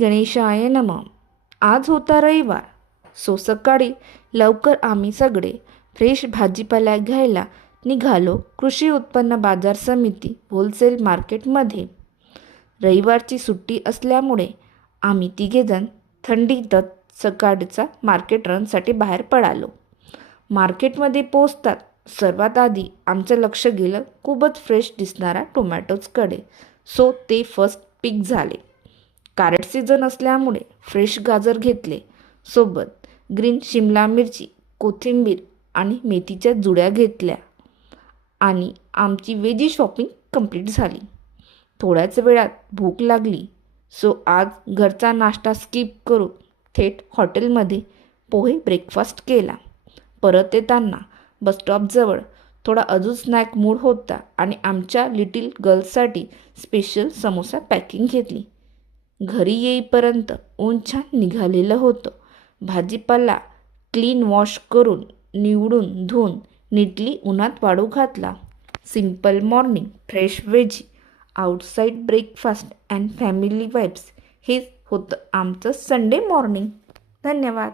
गणेशाय नमः. आज होता रविवार, सो सकाळी लवकर आम्ही सगळे फ्रेश भाजीपाला घ्यायला निघालो कृषी उत्पन्न बाजार समिती होलसेल मार्केटमध्ये. रविवारची सुट्टी असल्यामुळे आम्ही तिघेजण थंडीतच सकाळचा मार्केट रनसाठी बाहेर पडालो. मार्केटमध्ये पोचतात सर्वात आधी आमचं लक्ष गेलं खूपच फ्रेश दिसणाऱ्या टोमॅटोजकडे. सो ते फर्स्ट पिक झाले. कॅरेट सीझन असल्यामुळे फ्रेश गाजर घेतले. सोबत ग्रीन शिमला मिरची, कोथिंबीर आणि मेथीच्या जुड्या घेतल्या आणि आमची वेजी शॉपिंग कंप्लीट झाली. थोड्याच वेळात भूक लागली. सो आज घरचा नाश्ता स्किप करून थेट हॉटेलमध्ये पोहे ब्रेकफास्ट केला. परत येताना बसस्टॉपजवळ थोडा अजून स्नॅक मूड होता आणि आमच्या लिटिल गर्ल्ससाठी स्पेशल समोसा पॅकिंग घेतली. घरी येईपर्यंत ऊन छान निघालेलं होतं. भाजीपाला क्लीन वॉश करून निवडून धुवून नीटली उन्हात वाळू घातला. Simple morning, fresh veggie, outside breakfast and family vibes, हेच होतं आमचं संडे मॉर्निंग. धन्यवाद.